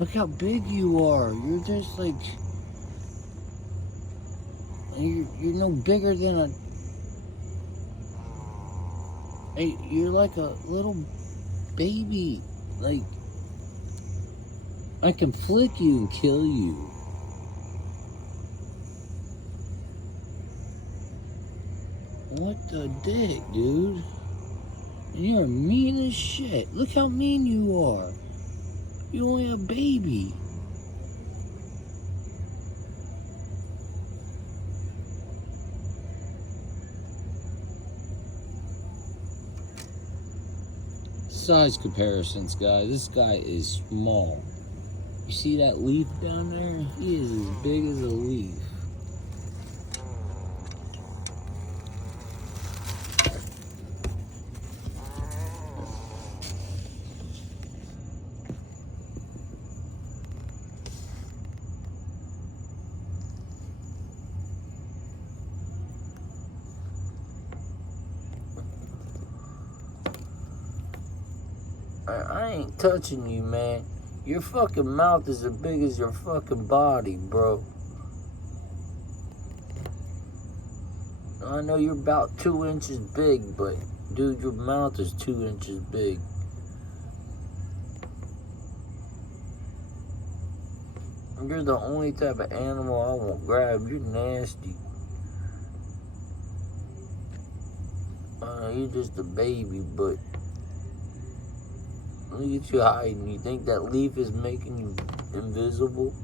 Look how big you are. You're just like... You're no bigger than a... Hey, you're like a little baby. Like... I can flick you and kill you. What the dick, dude? You're mean as shit. Look how mean you are. You're only a baby. Size comparisons, guys. This guy is small. You see that leaf down there? He is as big as a leaf. I ain't touching you, man. Your fucking mouth is as big as your fucking body, bro. I know you're about 2 inches big, but dude, your mouth is 2 inches big. You're the only type of animal I won't grab. You're nasty. You're just a baby, but look at you hiding. You think that leaf is making you invisible?